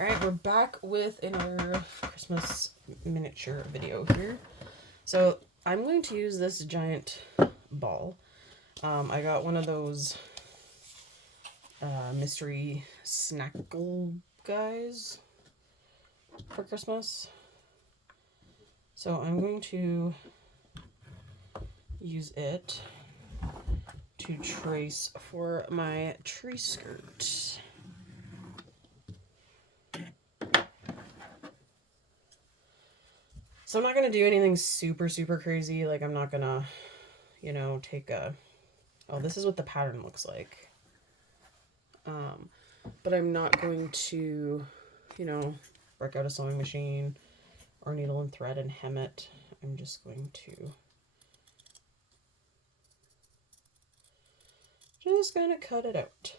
Alright, we're back with another Christmas miniature video here. So I'm going to use this giant ball. I got one of those mystery snackle guys for Christmas. So I'm going to use it to trace for my tree skirt. So I'm not going to do anything super crazy. Like, I'm not going to, you know, take a... Oh, this is what the pattern looks like. But I'm not going to, you know, break out a sewing machine or needle and thread and hem it. I'm just going to cut it out.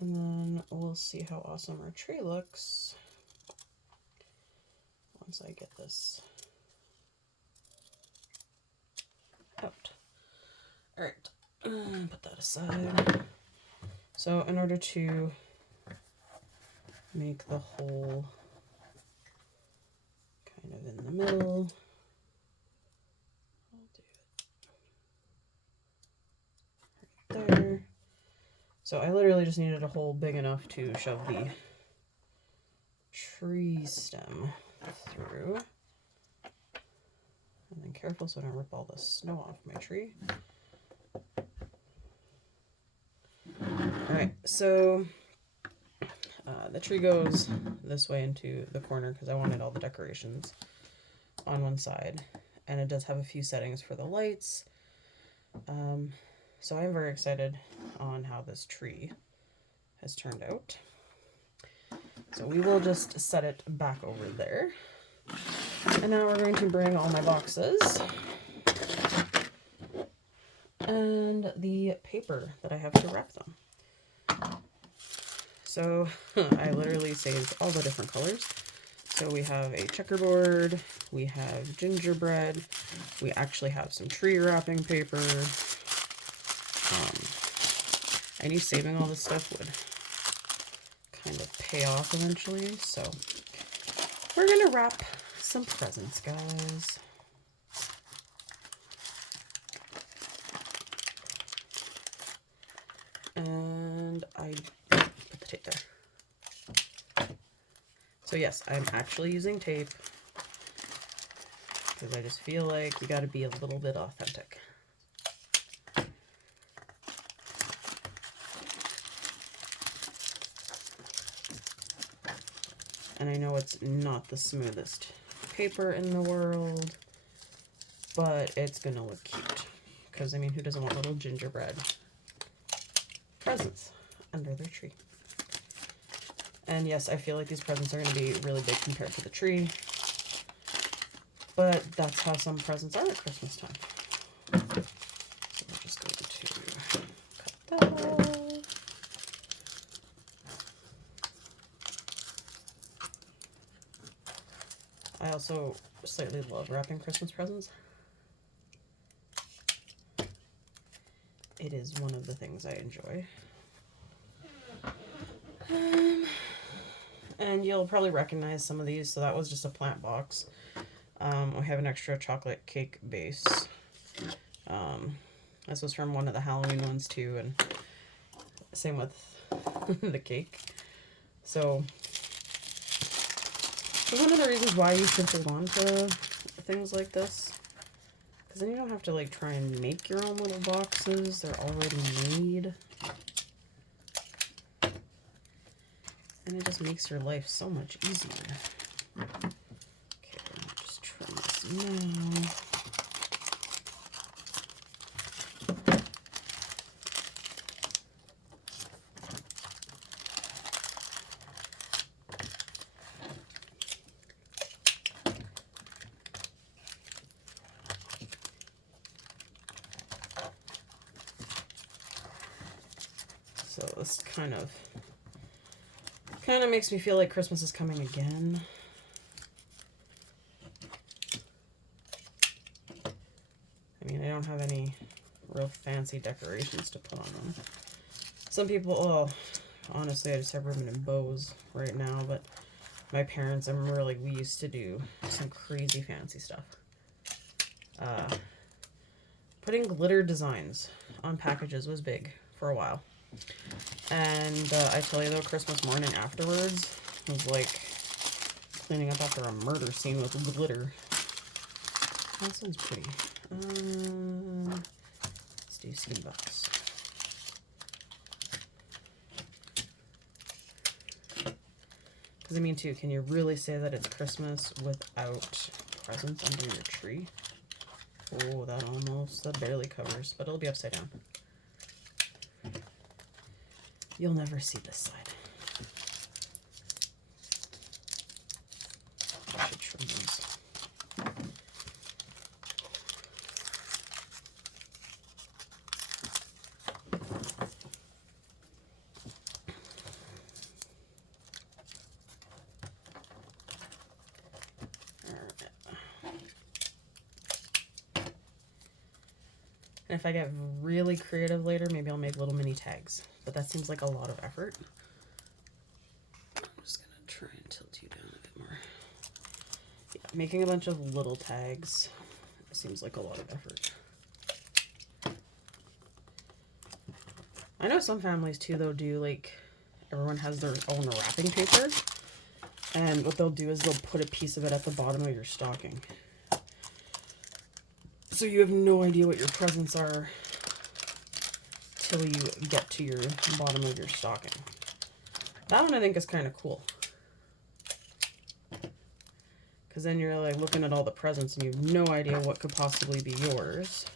And then we'll see how awesome our tree looks once I get this out. Alright, put that aside. So in order to make the hole kind of in the middle, I'll do it right there. So I literally just needed a hole big enough to shove the tree stem through. And then careful so I don't rip all the snow off my tree. Alright, so the tree goes this way into the corner because I wanted all the decorations on one side. And it does have a few settings for the lights. So I'm very excited on how this tree has turned out. So we will just set it back over there. And now we're going to bring all my boxes and the paper that I have to wrap them. So I literally saved all the different colors. So we have a checkerboard, we have gingerbread, we actually have some tree wrapping paper. I knew saving all this stuff would kind of pay off eventually, so we're gonna wrap some presents, guys. And I put the tape there. So yes, I'm actually using tape because I just feel like you gotta be a little bit authentic. And I know it's not the smoothest paper in the world, but it's gonna look cute. Because, I mean, who doesn't want little gingerbread presents under their tree? And yes, I feel like these presents are gonna be really big compared to the tree. But that's how some presents are at Christmas time. So we're just going to cut that off. I also slightly love wrapping Christmas presents. It is one of the things I enjoy. And you'll probably recognize some of these. So that was just a plant box. We have an extra chocolate cake base. This was from one of the Halloween ones too, and same with the cake. So one of the reasons why you should hold on to things like this, because then you don't have to like try and make your own little boxes. They're already made. And it just makes your life so much easier. Okay, let me just trim this now. So this kind of makes me feel like Christmas is coming again. I mean, I don't have any real fancy decorations to put on them. Some people, oh, honestly, I just have ribbon and bows right now, but my parents, I remember, like, we used to do some crazy fancy stuff. Putting glitter designs on packages was big for a while. And I tell you though, Christmas morning afterwards was like cleaning up after a murder scene with glitter. That sounds pretty. Let's do skin bucks. Because I mean too, can you really say that it's Christmas without presents under your tree? Oh, that barely covers, but it'll be upside down. You'll never see this side. I should trim these. And if I get really creative later, maybe I'll make little mini tags. But that seems like a lot of effort. I'm just going to try and tilt you down a bit more. Yeah, making a bunch of little tags seems like a lot of effort. I know some families too, though, do like, everyone has their own wrapping paper. And what they'll do is they'll put a piece of it at the bottom of your stocking. So you have no idea what your presents are till you get to your bottom of your stocking. That one I think is kind of cool. Because then you're like looking at all the presents and you have no idea what could possibly be yours.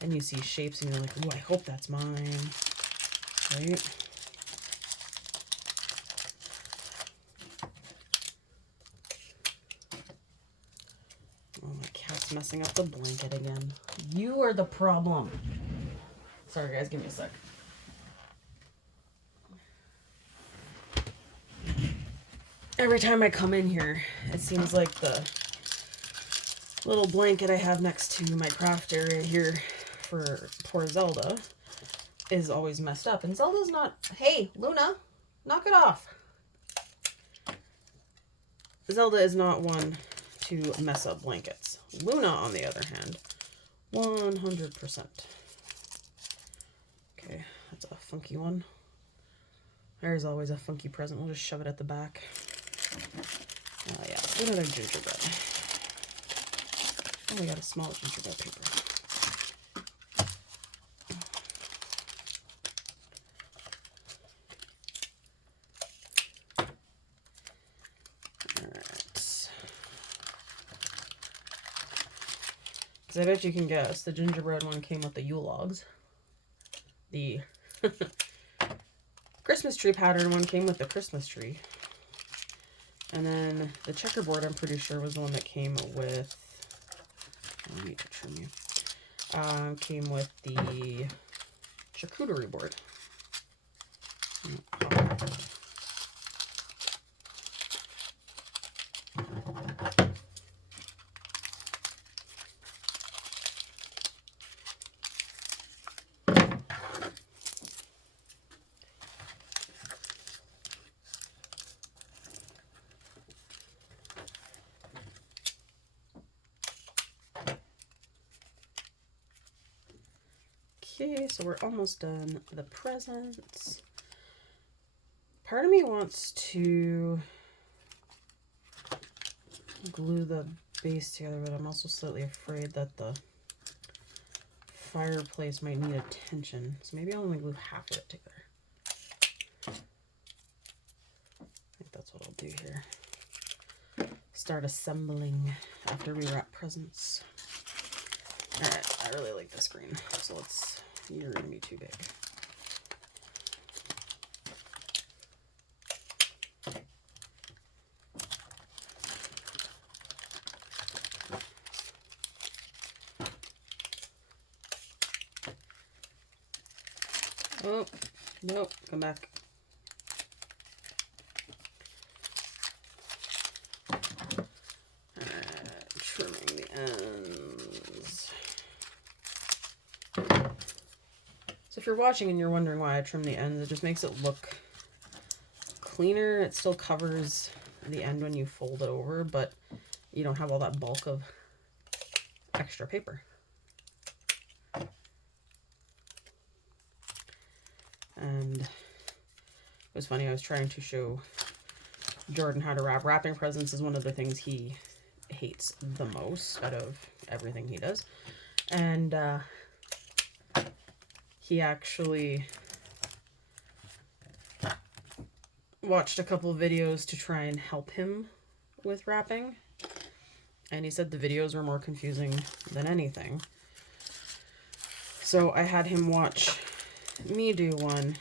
And you see shapes and you're like, oh, I hope that's mine. Right? Messing up the blanket again. You are the problem. Sorry guys, give me a sec. Every time I come in here, it seems like the little blanket I have next to my craft area here for poor Zelda is always messed up. And Zelda's not... Hey, Luna, knock it off. Zelda is not one to mess up blankets. Luna, on the other hand, 100%. Okay, that's a funky one. There's always a funky present. We'll just shove it at the back. Yeah, another gingerbread. Oh, we got a small gingerbread paper. I bet you can guess the gingerbread one came with the Yule logs. The Christmas tree pattern one came with the Christmas tree. And then the checkerboard, I'm pretty sure, was the one that came with... I need to trim you. Came with the charcuterie board. Okay, so we're almost done the presents. Part of me wants to glue the base together, but I'm also slightly afraid that the fireplace might need attention. So maybe I'll only glue half of it together. I think that's what I'll do here. Start assembling after we wrap presents. Alright, I really like this green, so you're gonna be too big. Oh, nope, come back. Trimming the ends. So if you're watching and you're wondering why I trim the ends, it just makes it look cleaner. It still covers the end when you fold it over, but you don't have all that bulk of extra paper. And it was funny, I was trying to show Jordan how to wrap. Wrapping presents is one of the things he hates the most out of everything he does. And he actually watched a couple of videos to try and help him with wrapping. And he said the videos were more confusing than anything. So I had him watch me do one. And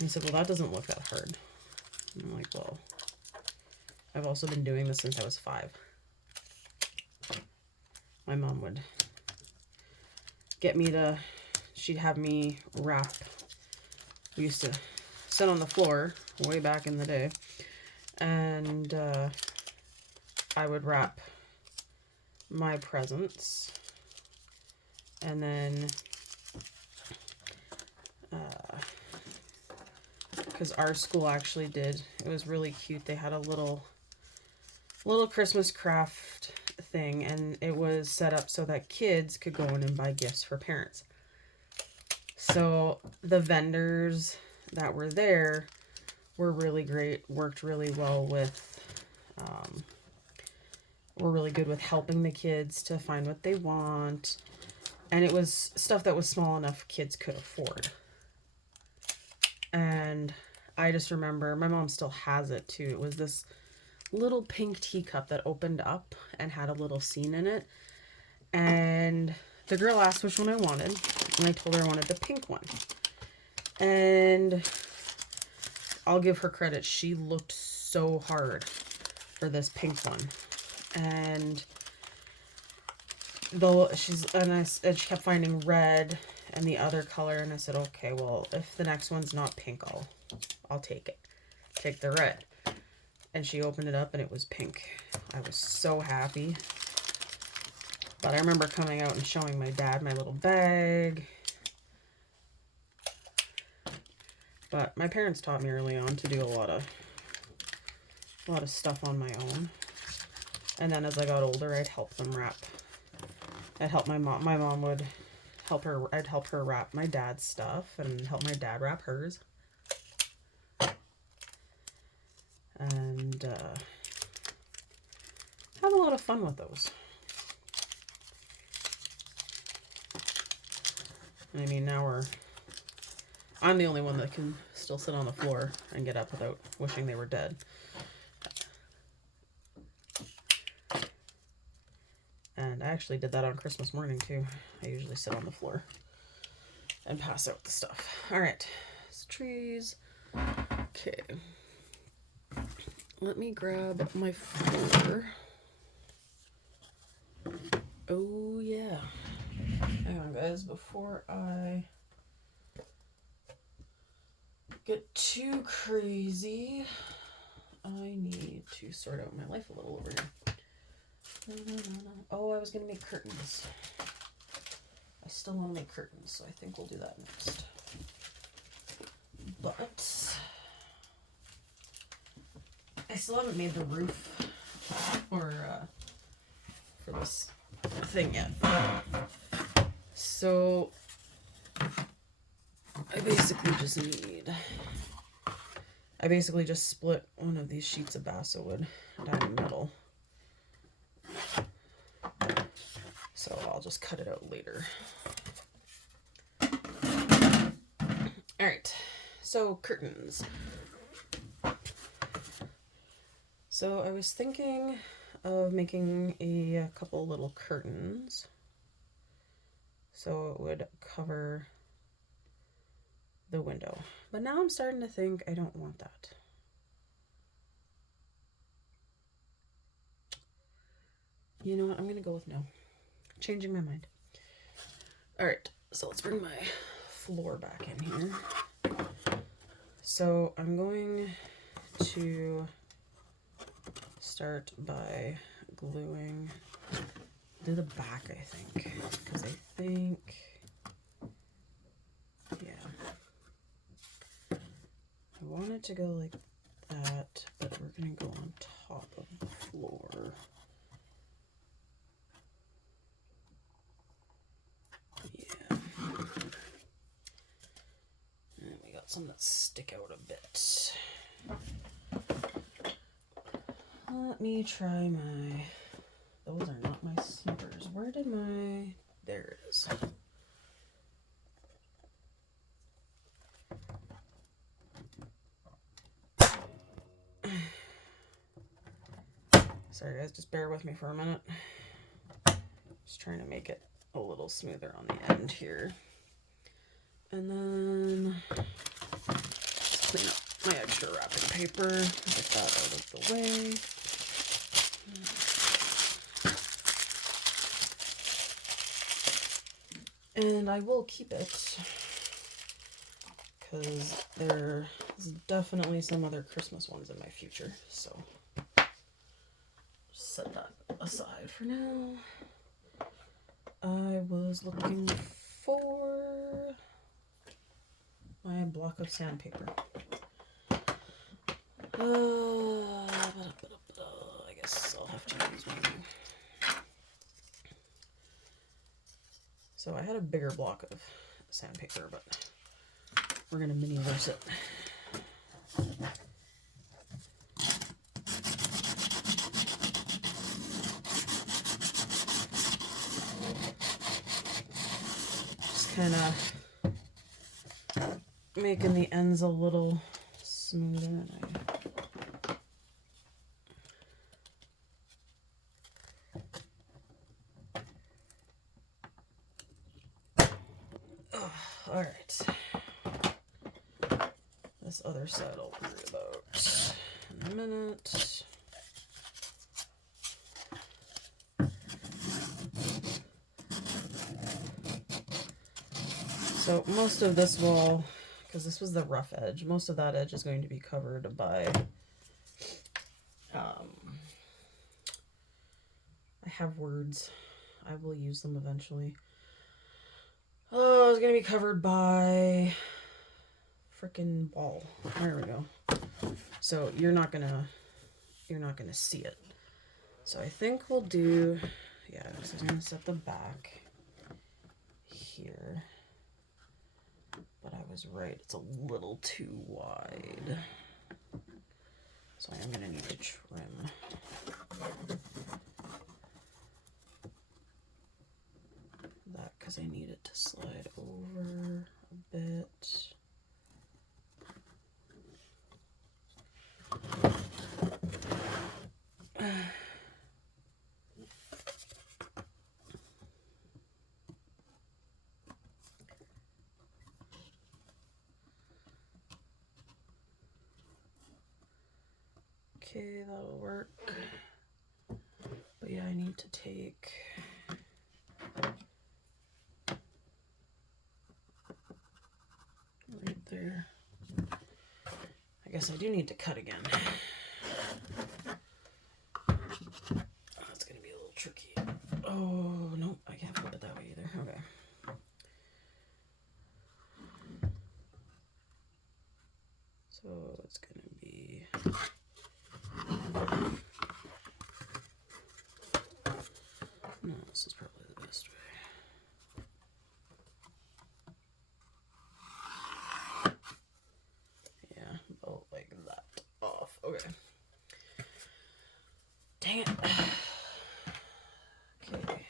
he said, well, that doesn't look that hard. And I'm like, well, I've also been doing this since I was 5. My mom would get me to, she'd have me wrap. We used to sit on the floor way back in the day, and I would wrap my presents, and then because our school actually did, it was really cute, they had a little Christmas craft thing, and it was set up so that kids could go in and buy gifts for parents. So the vendors that were there were really great, worked really well with, were really good with helping the kids to find what they want. And it was stuff that was small enough kids could afford. And I just remember, my mom still has it too. It was this little pink teacup that opened up and had a little scene in it. And the girl asked which one I wanted, and I told her I wanted the pink one. And I'll give her credit, she looked so hard for this pink one. And though she kept finding red and the other color, and I said, okay, well, if the next one's not pink, I'll take it. Take the red. And she opened it up and it was pink. I was so happy. But I remember coming out and showing my dad my little bag. But my parents taught me early on to do a lot of stuff on my own. And then as I got older, I'd help them wrap. I'd help my mom. My mom would help her. I'd help her wrap my dad's stuff and help my dad wrap hers. And have a lot of fun with those. I mean, now I'm the only one that can still sit on the floor and get up without wishing they were dead. And I actually did that on Christmas morning too. I usually sit on the floor and pass out the stuff. All right, so trees. Okay. Let me grab my folder. Oh yeah. Hang on guys, before I get too crazy, I need to sort out my life a little over here. Oh, I was gonna make curtains. I still want to make curtains, so I think we'll do that next. But I still haven't made the roof for this thing yet. So I basically just split one of these sheets of balsa wood down the middle. So I'll just cut it out later. All right, so curtains. So I was thinking of making a couple little curtains so it would cover the window. But now I'm starting to think I don't want that. You know what? I'm going to go with no. Changing my mind. All right, so let's bring my floor back in here. So I'm going to start by gluing, do the back, I think, because I think, yeah, I want it to go like that, but we're going to go on top of the floor. Yeah. And we got some that stick out a bit. Let me try my, those are not my snippers. Where did my, there it is. Sorry guys, just bear with me for a minute. Just trying to make it a little smoother on the end here. And then just clean up my extra wrapping paper, get that out of the way. And I will keep it because there's definitely some other Christmas ones in my future, so set that aside for now. I was looking for my block of sandpaper. I guess I'll have to use one. So I had a bigger block of sandpaper, but we're gonna mini-verse it. Just kind of making the ends a little smoother. And all right. This other side I'll worry about in a minute. So most of this wall, because this was the rough edge, most of that edge is going to be covered by, I have words, I will use them eventually. Oh, it's going to be covered by freaking wall. There we go. So you're not gonna see it. So I think we'll do, yeah, this is gonna set the back here. But I was right, it's a little too wide. So I am gonna need to trim. That because I need it to slide over a bit. Okay, that'll work. But yeah, I need to take right there. I guess I do need to cut again. That's gonna be a little tricky. Oh, no, I can't flip it that way either. Okay. So it's gonna be no, this is probably the best way. Yeah, about like that off. Okay. Dang it. Okay.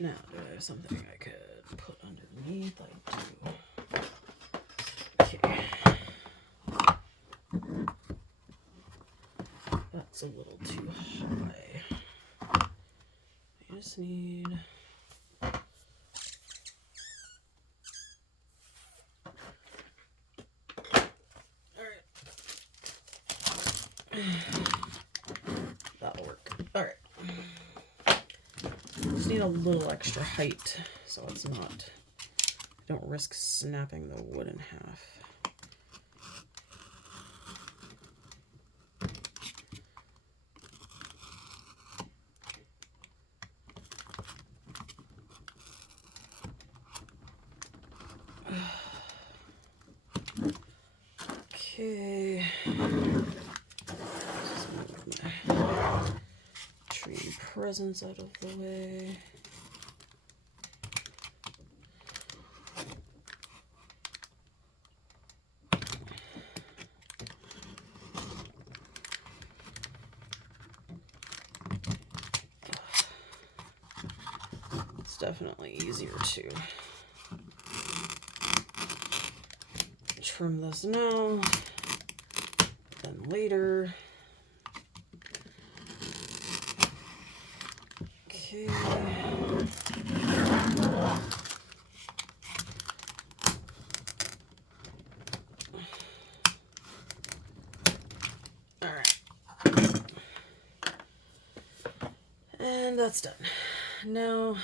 Now, do I have something I could put underneath? I do. Okay. That's a little too high. I just need... Alright. That'll work. Alright. need a little extra height so it's not, don't risk snapping the wood in half. Okay. Just move my tree presents out of the way. It's definitely easier to trim this now than later. Okay. All right. And that's done. Now,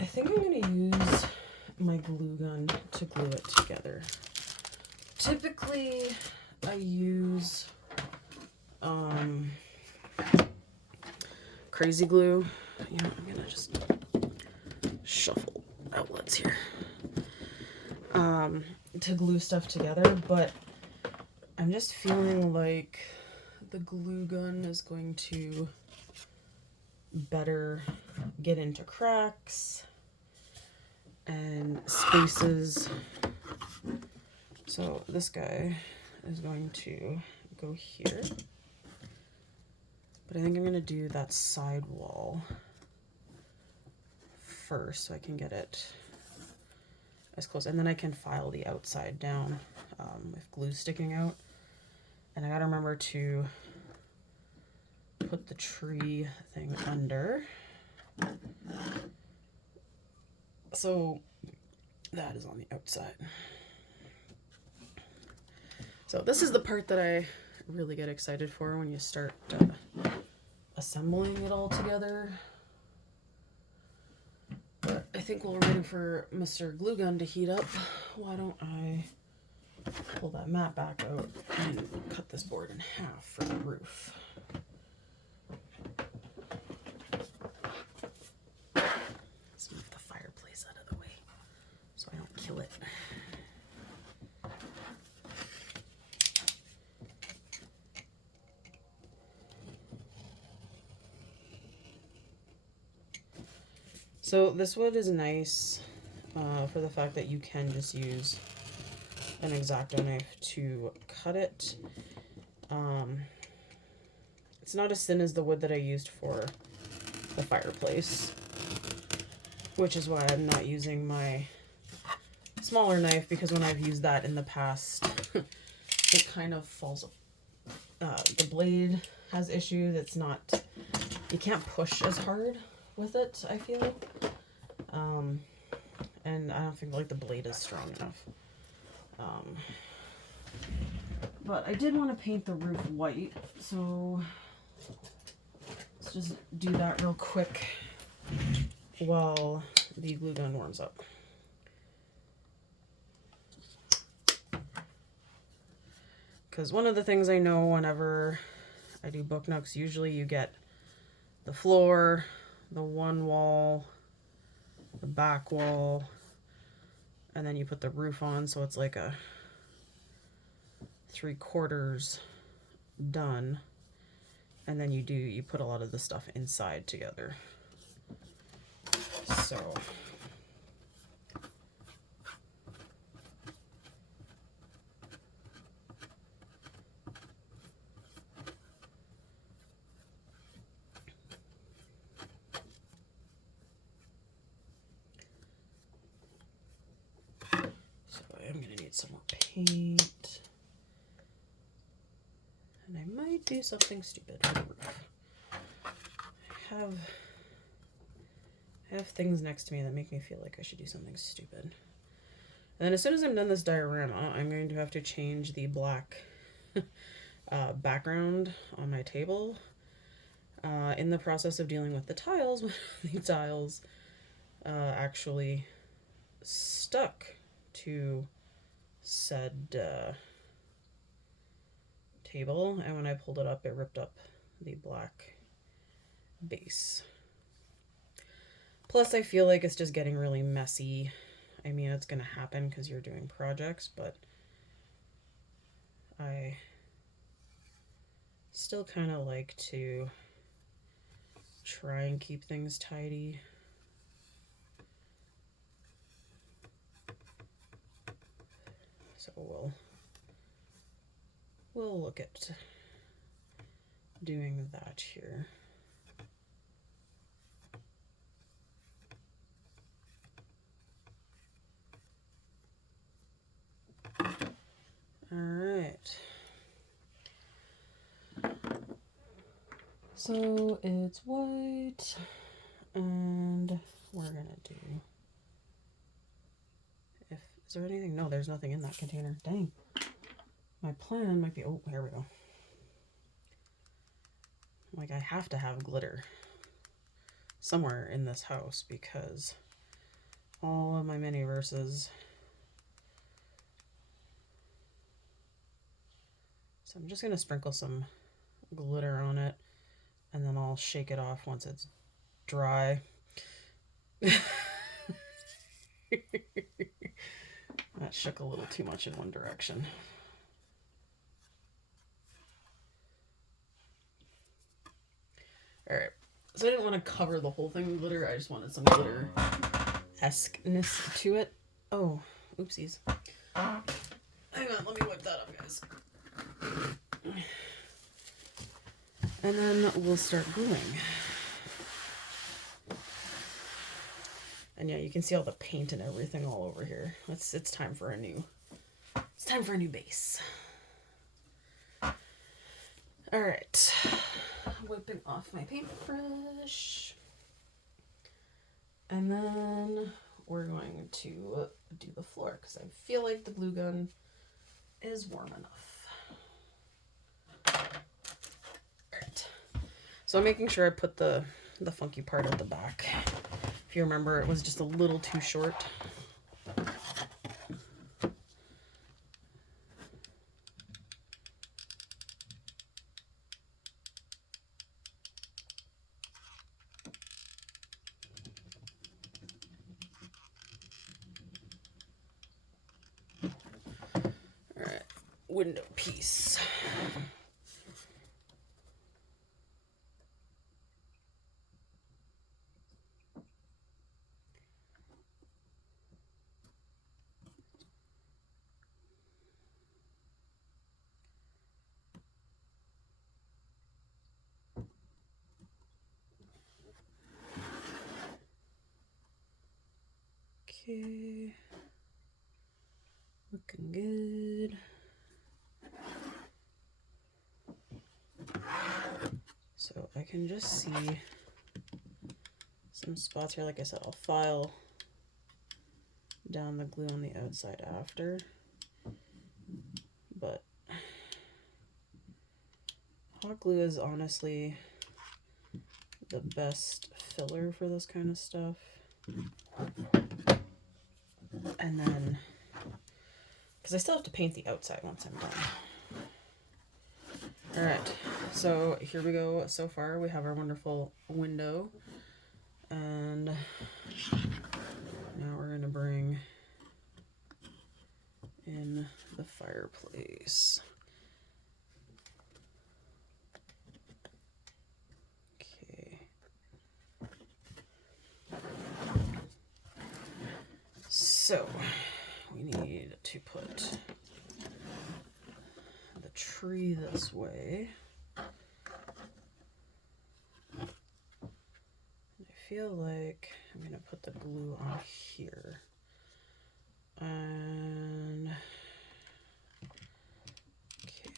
I think I'm going to use my glue gun to glue it together. Typically, I use crazy glue. You know, I'm going to just shuffle outlets here to glue stuff together, but I'm just feeling like the glue gun is going to better get into cracks and spaces. So this guy is going to go here, but I think I'm going to do that side wall first so I can get it as close, and then I can file the outside down with glue sticking out. And I gotta remember to put the tree thing under. So that is on the outside. So this is the part that I really get excited for when you start assembling it all together. But I think while we're waiting for Mr. Glue Gun to heat up, why don't I pull that mat back out and cut this board in half for the roof. Let's move the fireplace out of the way so I don't kill it. So this wood is nice for the fact that you can just use an X-Acto knife to cut it. It's not as thin as the wood that I used for the fireplace, which is why I'm not using my smaller knife, because when I've used that in the past, it kind of falls up. The blade has issues. It's not, you can't push as hard with it, I feel. And I don't think like the blade is strong enough. But I did want to paint the roof white, so let's just do that real quick while the glue gun warms up. Because one of the things I know whenever I do book nooks, usually you get the floor, the one wall, the back wall, and then you put the roof on, so it's like a 3/4 done, and then you put a lot of the stuff inside together. So I'm gonna need some more paint. And I might do something stupid on the roof. I have things next to me that make me feel like I should do something stupid. And then as soon as I'm done this diorama, I'm going to have to change the black background on my table. In the process of dealing with the tiles, one of the tiles actually stuck to said table, and when I pulled it up, it ripped up the black base. Plus, I feel like it's just getting really messy. I mean, it's going to happen because you're doing projects, but I still kind of like to try and keep things tidy. So we'll look at doing that here. All right. So it's white, and we're gonna do, is there anything? No, there's nothing in that container. Dang. My plan might be, oh, here we go. Like, I have to have glitter somewhere in this house because all of my mini verses. So I'm just gonna sprinkle some glitter on it, and then I'll shake it off once it's dry. That shook a little too much in one direction. All right, so I didn't want to cover the whole thing with glitter. I just wanted some glitter-esque-ness to it. Oh, oopsies. Hang on, let me wipe that up, guys. And then we'll start gluing. And yeah, you can see all the paint and everything all over here. It's time for a new base. All right, wiping off my paintbrush. And then we're going to do the floor because I feel like the glue gun is warm enough. All right. So I'm making sure I put the funky part at the back. If you remember, it was just a little too short. All right, window piece. Okay, looking good. So I can just see some spots here. Like I said, I'll file down the glue on the outside after, but hot glue is honestly the best filler for this kind of stuff. And then, because I still have to paint the outside once I'm done. All right, so here we go. So far we have our wonderful window, and now we're gonna bring in the fireplace. Okay. So we need to put the tree this way. I feel like I'm gonna put the glue on here. And okay.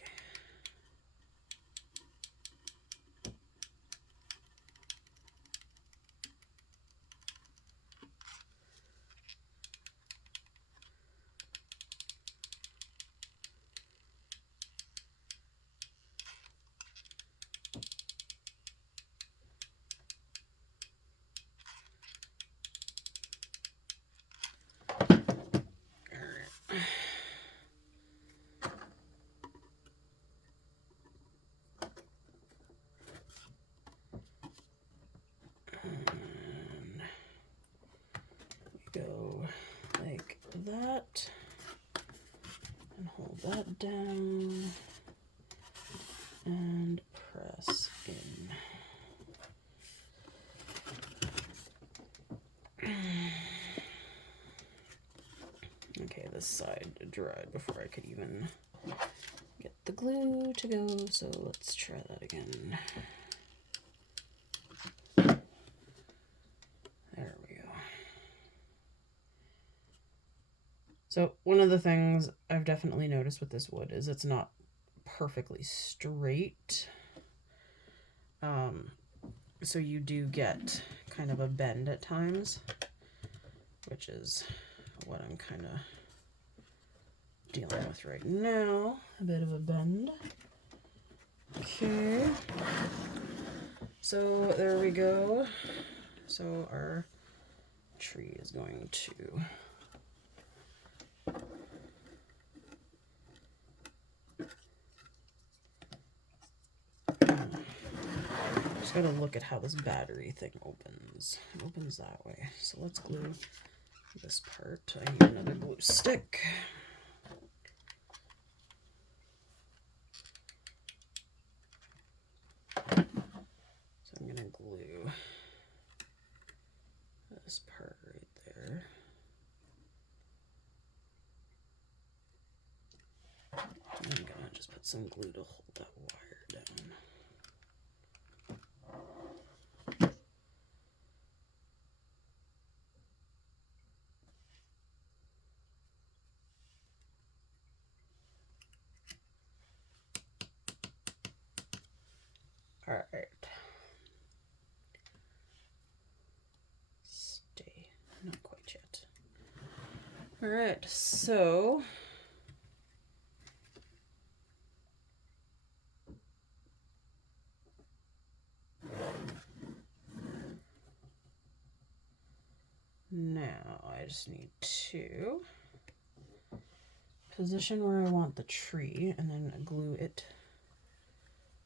that and hold that down and press in. Okay, this side dried before I could even get the glue to go, so let's try that again. There we go. So one of the things I've definitely noticed with this wood is it's not perfectly straight. So you do get kind of a bend at times, which is what I'm kind of dealing with right now. A bit of a bend. Okay. So there we go. So our tree is going to just gotta look at how this battery thing opens. It opens that way. So let's glue this part. I need another glue stick. So I'm gonna glue this part right there. I'm gonna just put some glue to hold that wire down. All right. Stay. Not quite yet. All right. So now I just need to position where I want the tree and then glue it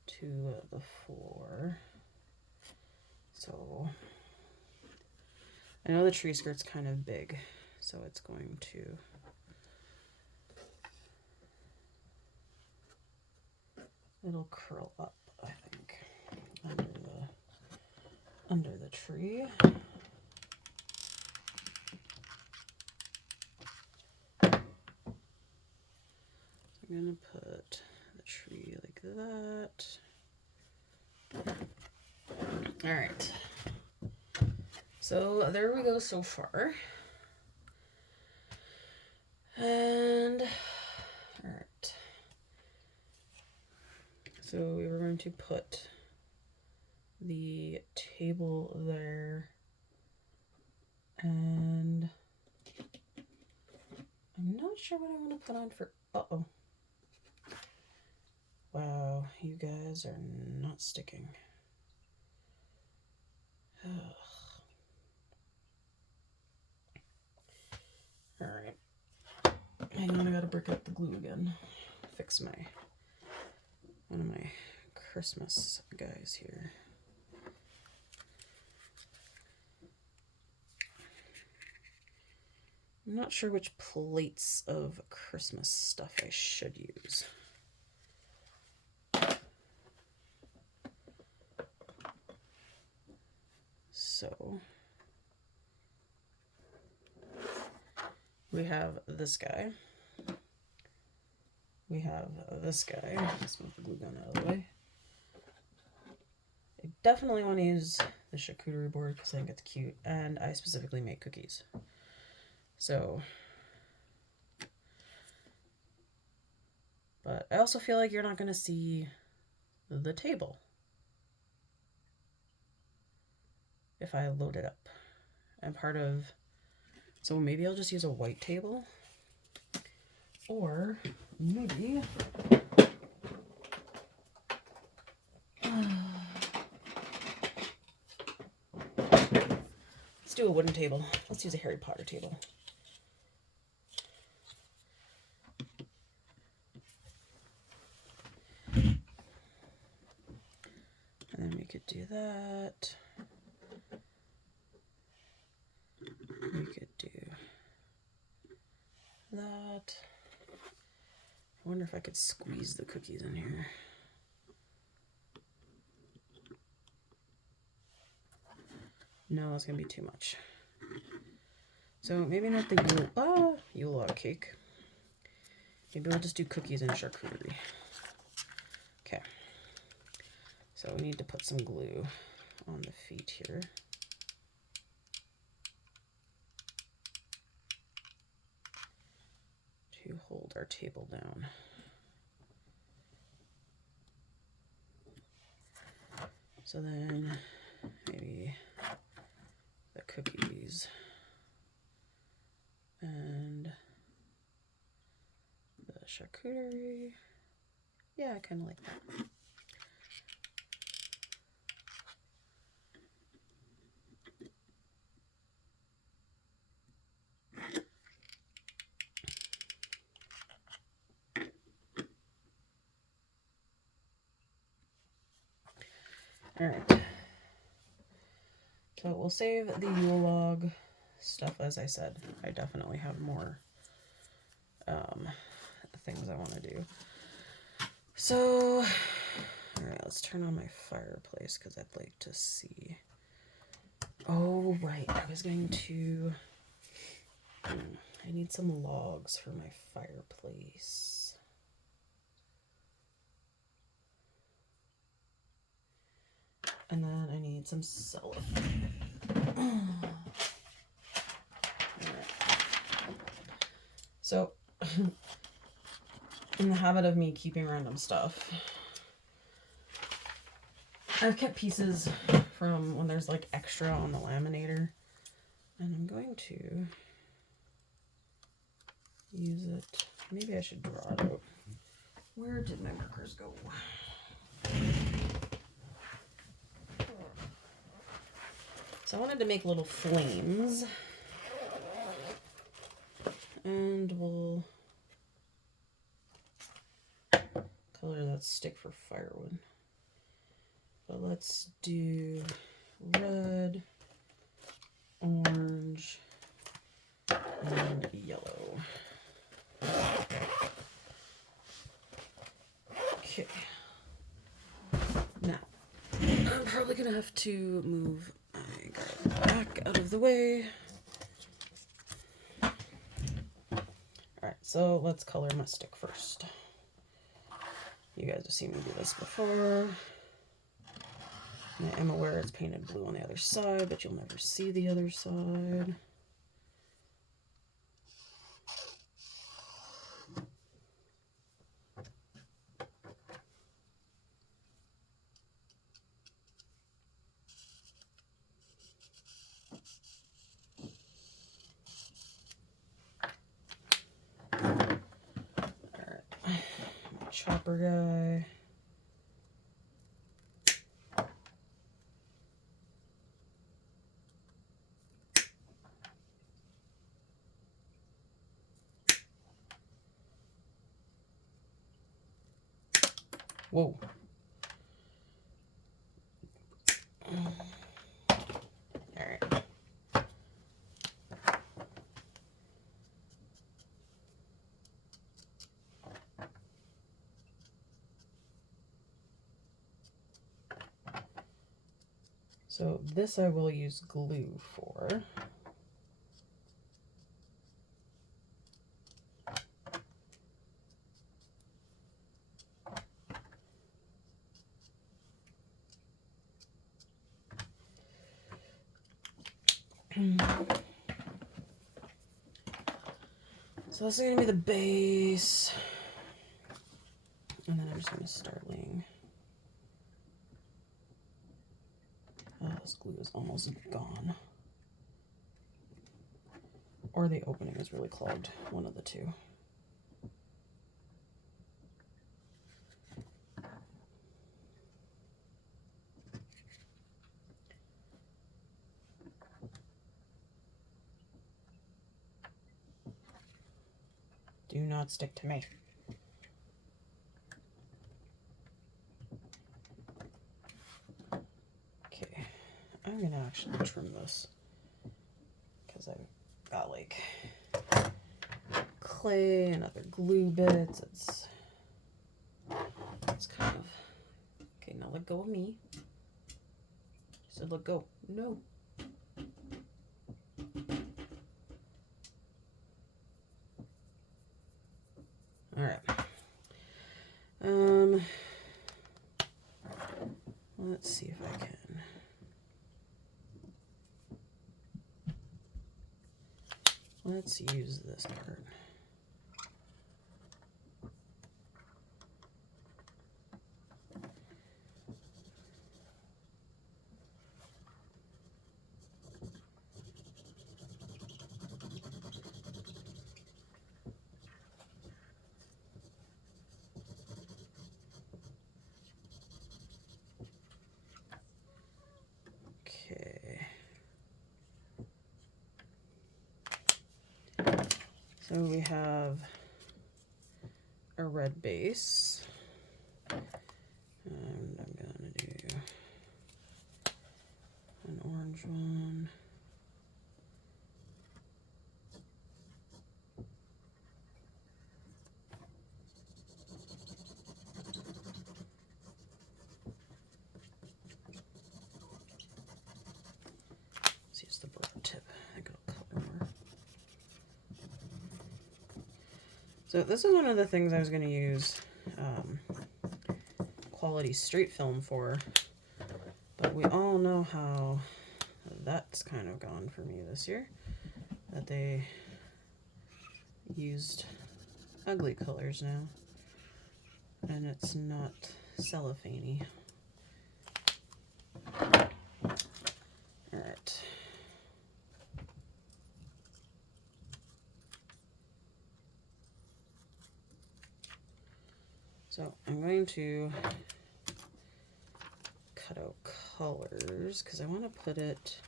to the floor. So I know the tree skirt's kind of big, so it's going to it'll curl up, I think, under the tree. So I'm gonna put the tree like that. All right. So there we go so far. And all right. So we were going to put the table there, and I'm not sure what I want to put on for, uh-oh. Wow, you guys are not sticking. Ugh. All right. Hang on, I gotta break out the glue again. Fix one of my Christmas guys here. I'm not sure which plates of Christmas stuff I should use. So we have this guy. We have this guy. Let's move the glue gun out of the way. I definitely want to use the charcuterie board because I think it's cute, and I specifically make cookies. So, but I also feel like you're not going to see the table if I load it up. And so maybe I'll just use a white table, or maybe let's do a wooden table. Let's use a Harry Potter table. And then we could do that. We could do I wonder if I could squeeze the cookies in here. No, that's gonna be too much. So maybe not the Yule log cake. Maybe we'll just do cookies and charcuterie. Okay. So we need to put some glue on the feet here. To hold our table down. So then maybe the cookies and the charcuterie. Yeah, I kind of like that. All right. So we'll save the Yule log stuff. As I said, I definitely have more things I want to do. So, all right, let's turn on my fireplace because I'd like to see. Oh, right. I was going to. I need some logs for my fireplace. And then I need some cellophane. So, in the habit of me keeping random stuff, I've kept pieces from when there's like extra on the laminator, and I'm going to use it. Maybe I should draw it out. Where did my markers go? So I wanted to make little flames, and we'll color that stick for firewood. But let's do red, orange, and yellow. Okay. Now, I'm probably gonna have to move my garden back out of the way. Alright, so let's color my stick first. You guys have seen me do this before. I am aware it's painted blue on the other side, but you'll never see the other side. Chopper guy. Whoa. All right. So this I will use glue for. So this is going to be the base. And then I'm just going to start laying. Oh, this glue is almost gone. Or the opening is really clogged. One of the two. Do not stick to me. Okay, I'm gonna actually trim this because I've got like clay and other glue bits. It's It's kind of, okay, now let go of me. So let go. No. All right. Let's see if I can. Let's use this part. Okay. So we have a red base. And I'm going to do an orange one. Let's use the broad tip. I think it'll cover more. So this is one of the things I was going to use quality straight film for, but we all know how that's kind of gone for me this year, that they used ugly colors now, and it's not cellophane-y. All right. So I'm going to cut out colors because I want to put it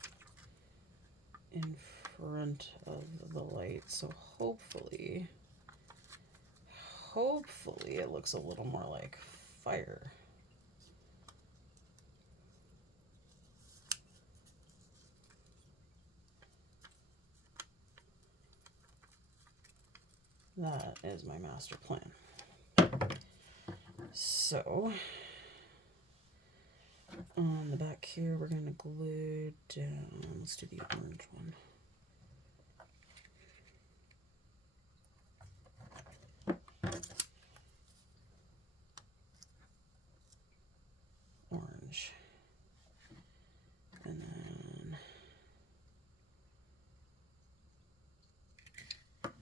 in front of the light. So hopefully it looks a little more like fire. That is my master plan. So on the back here, we're going to glue down, let's do the orange one. Orange. And then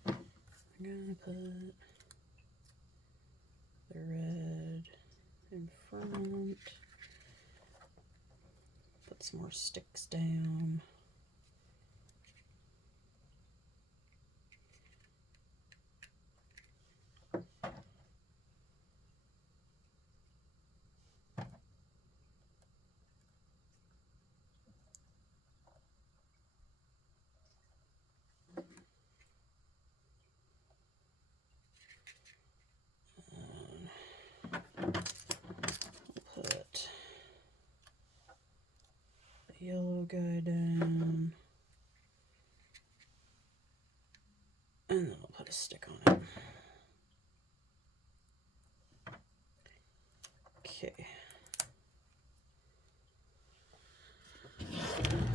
I'm going to put the red in front. Put some more sticks down. Put the yellow guy down. And then I'll put a stick on it. Okay.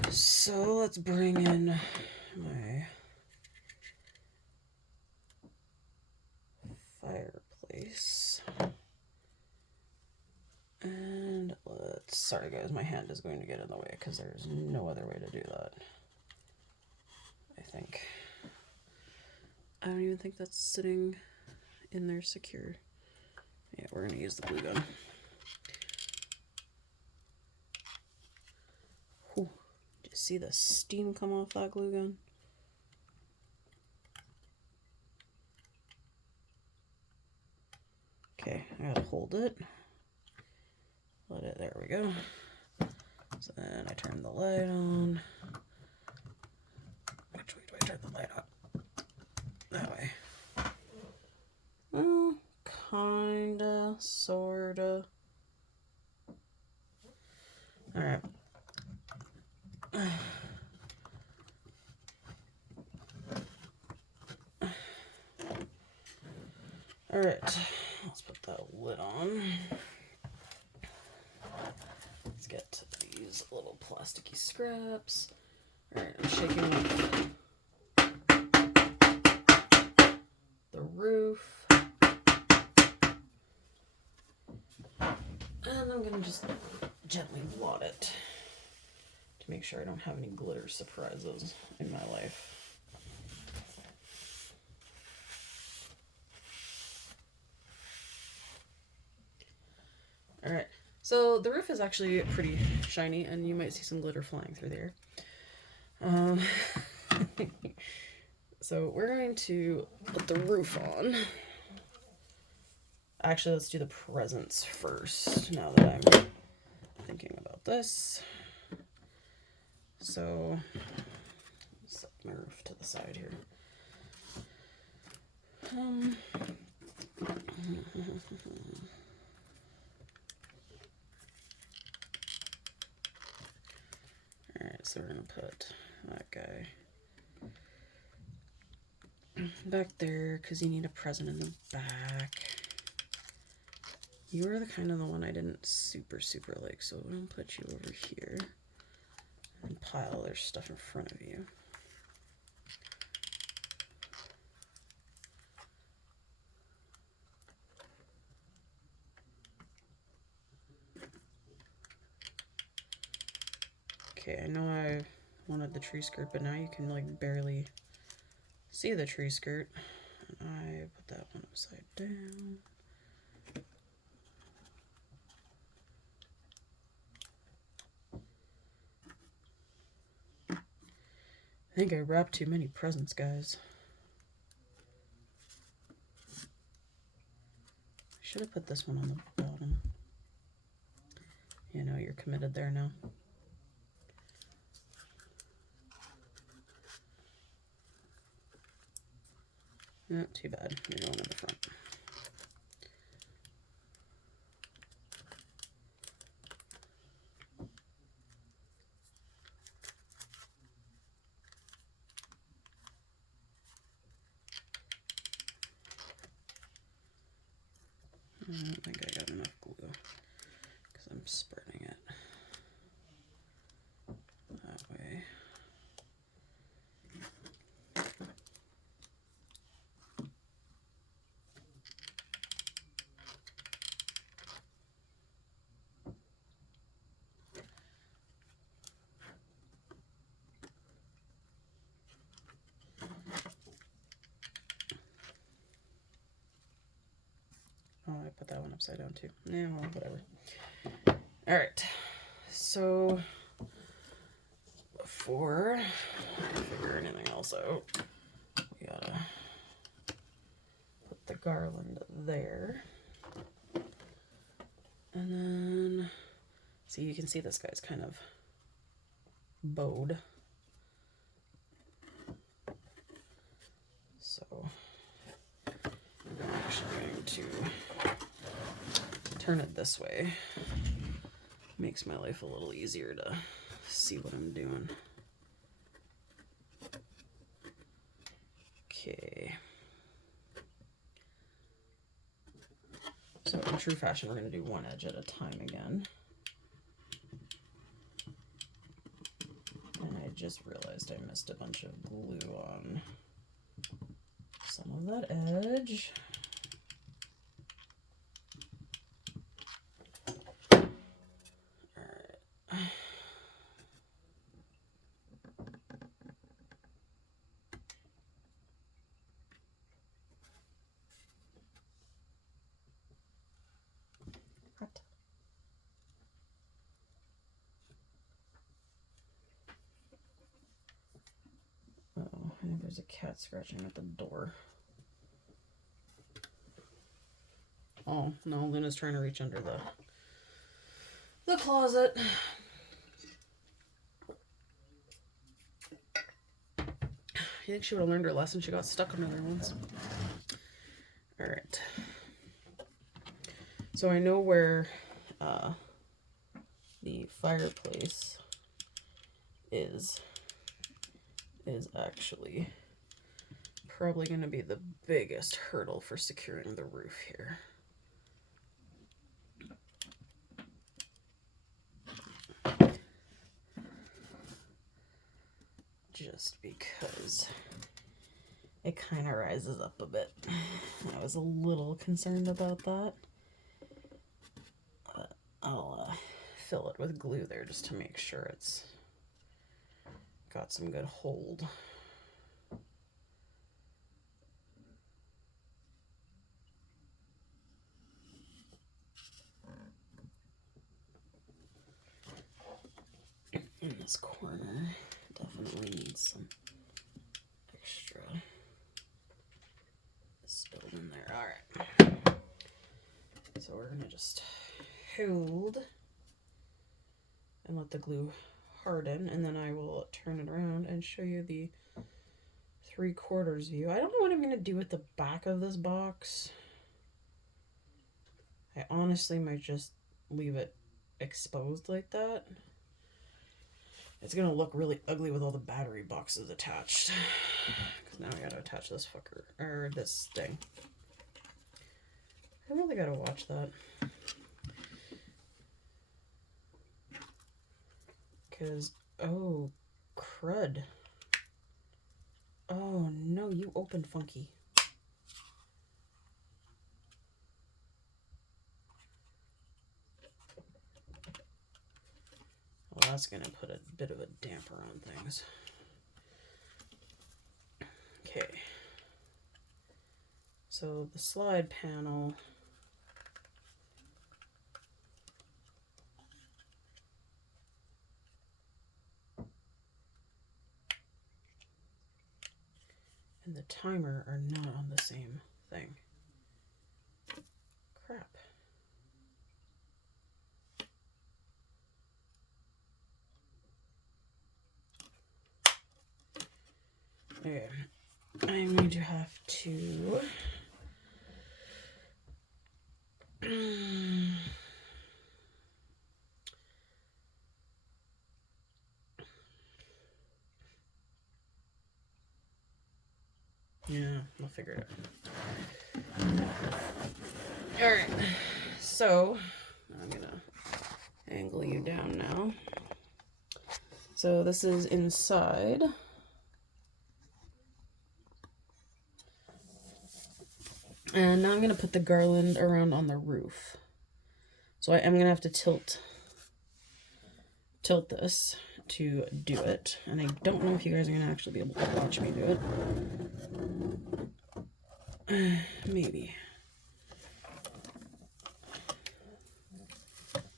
So let's bring in my fireplace. And let's, sorry guys, my hand is going to get in the way because there's no other way to do that. I think. I don't even think that's sitting in there secure. Yeah, we're going to use the glue gun. Whew. Did you see the steam come off that glue gun? Okay, I gotta hold it. Let it, there we go. So then I turn the light on. Which way do I turn the light on? That way. Oh, kinda, sorta. Alright. Alright. let's put that lid on. Let's get these little plasticky scraps. All right, I'm shaking up the roof. And I'm gonna just gently blot it to make sure I don't have any glitter surprises in my life. All right, so the roof is actually pretty shiny and you might see some glitter flying through there. So we're going to put the roof on. Actually, let's do the presents first, now that I'm thinking about this. So, set my roof to the side here. Alright, so we're going to put that guy back there because you need a present in the back. You were the kind of the one I didn't super like, so I'm going to put you over here and pile their stuff in front of you. Okay, I know I wanted the tree skirt, but now you can like barely see the tree skirt. And I put that one upside down. I think I wrapped too many presents, guys. I should have put this one on the bottom. You know, you're committed there now. Not too bad. You're going in the front. I don't think I got enough glue because I'm spreading it that way. Oh, I put that one upside down too. Yeah, well, whatever. All right, so before I figure anything else out, we gotta put the garland there. And then, see, you can see this guy's kind of bowed. So I'm actually going to turn it this way. Makes my life a little easier to see what I'm doing. Okay. So in true fashion, we're going to do one edge at a time again. And I just realized I missed a bunch of glue on some of that edge. Oh, I think there's a cat scratching at the door. Oh, no, Luna's trying to reach under the closet. You think she would have learned her lesson? She got stuck under there once. All right. So I know where the fireplace is actually probably going to be the biggest hurdle for securing the roof here. just because it kind of rises up a bit. I was a little concerned about that. But I'll fill it with glue there just to make sure it's got some good hold. In this corner, definitely needs some extra spilled in there. All right. So we're gonna just hold and let the glue harden, and then I will turn it around and show you the 3/4 view. I don't know what I'm gonna do with the back of this box. I honestly might just leave it exposed like that. It's gonna look really ugly with all the battery boxes attached. Because now I gotta attach this fucker, or this thing. I really gotta watch that. Because, oh, crud. Oh no, you opened funky. Well, that's gonna put a bit of a damper on things. Okay. So the slide panel. And the timer are not on the same thing. Crap. Okay, I'm going to have to yeah, I'll figure it out. All right, so I'm gonna angle you down now. So this is inside. And now I'm going to put the garland around on the roof. So I am going to have to tilt this to do it. And I don't know if you guys are going to actually be able to watch me do it. Maybe.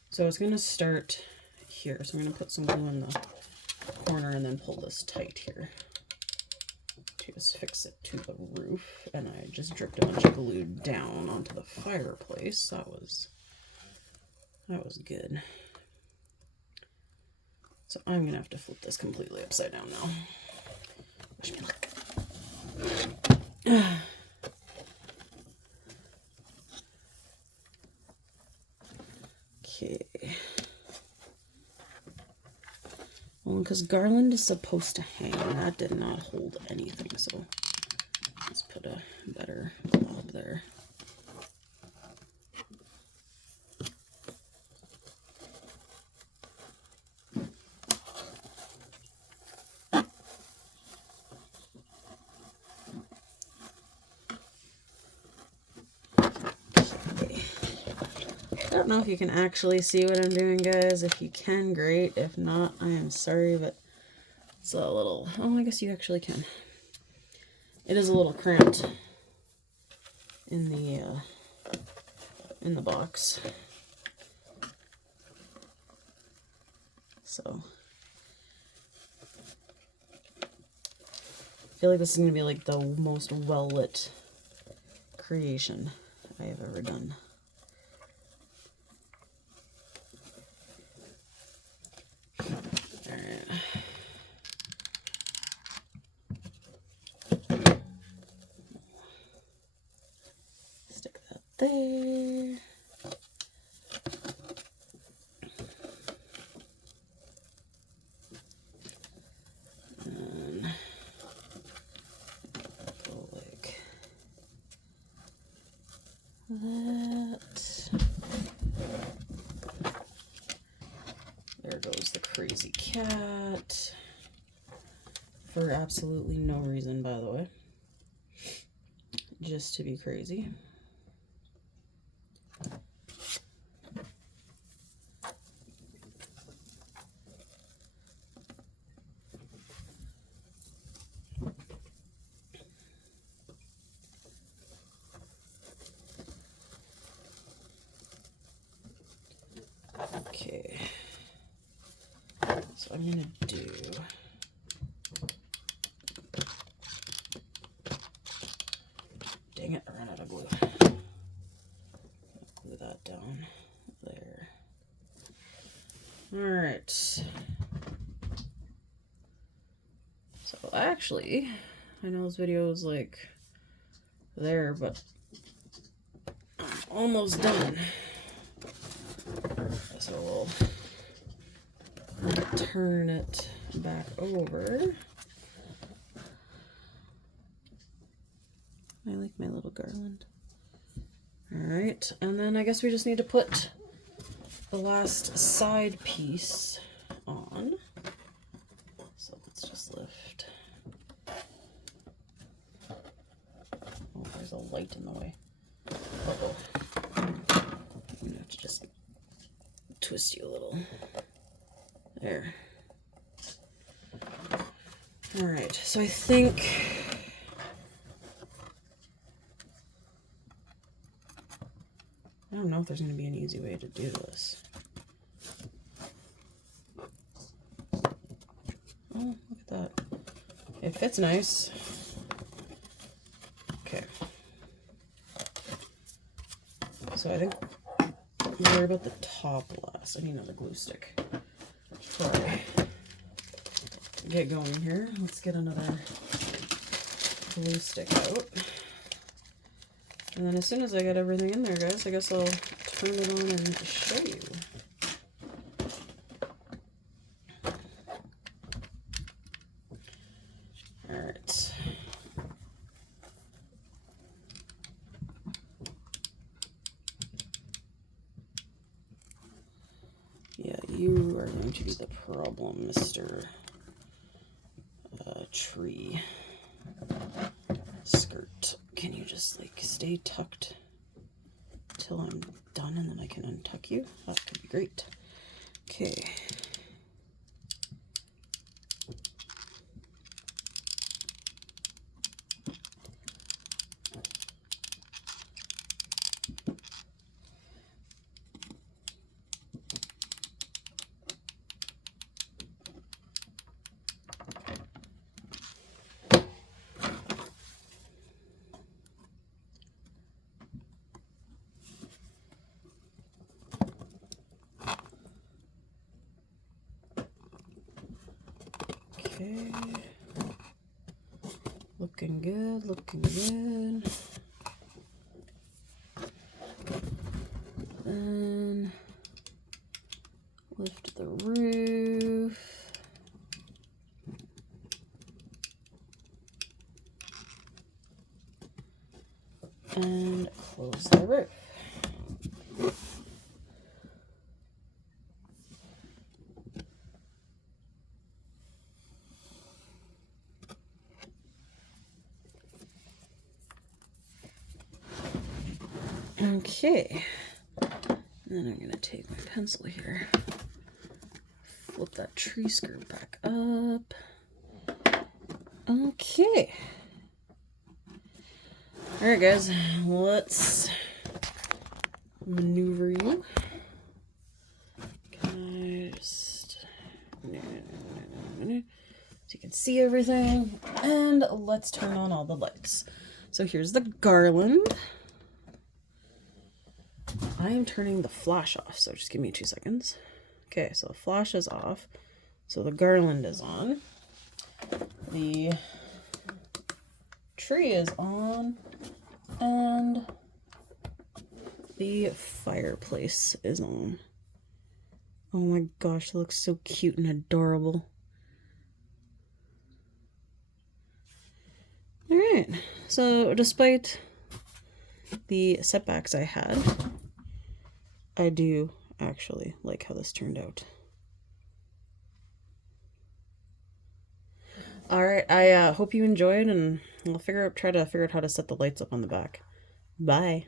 So it's going to start here. So I'm going to put some glue in the corner and then pull this tight here. Just fix it to the roof, and I just dripped a bunch of glue down onto the fireplace. That was good. So I'm gonna have to flip this completely upside down now. Wish me luck. Okay. Well, because garland is supposed to hang, and that did not hold anything, so let's put a better glob there. Okay. I don't know if you can actually see what I'm doing, guys. If you can, great. If not, I am sorry, but it's a little... Oh, I guess you actually can. It is a little cramped in the box. So I feel like this is gonna be like the most well-lit creation I have ever done. Stick that there. And go like that. There goes the crazy cat. For for absolutely no reason, by the way. Just to be crazy. Okay, so I'm gonna do dang it, I ran out of glue. Glue that down there. All right. So actually, I know this video is like there, but I'm almost done. So we'll turn it back over. I like my little garland. All right, and then I guess we just need to put the last side piece on. So let's just lift. Oh, there's a light in the way. Uh-oh. I'm gonna have to just twist you a little. There. All right, so I think I don't know if there's going to be an easy way to do this. Oh, look at that. It fits nice. Okay. So I think we'll worry about the top last. I need another glue stick. Before I get going here, let's get another glue stick out. And then as soon as I get everything in there, guys, I guess I'll turn it on and show you. All right. Yeah, you are going to be the problem, Mr. Tree skirt. Can you just like stay tucked till I'm done and then I can untuck you? That could be great. Okay. Okay, looking good, looking good. Then lift the roof. And close the roof. Okay, and then I'm gonna take my pencil here, flip that tree skirt back up. Okay. All right, guys, let's maneuver you. Can I just, so you can see everything, and let's turn on all the lights. So here's the garland. I am turning the flash off, so just give me 2 seconds. Okay, so the flash is off. So the garland is on. The tree is on. And the fireplace is on. Oh my gosh, it looks so cute and adorable. Alright, so despite the setbacks I had, I do actually like how this turned out. All right, I hope you enjoyed, and try to figure out how to set the lights up on the back. Bye.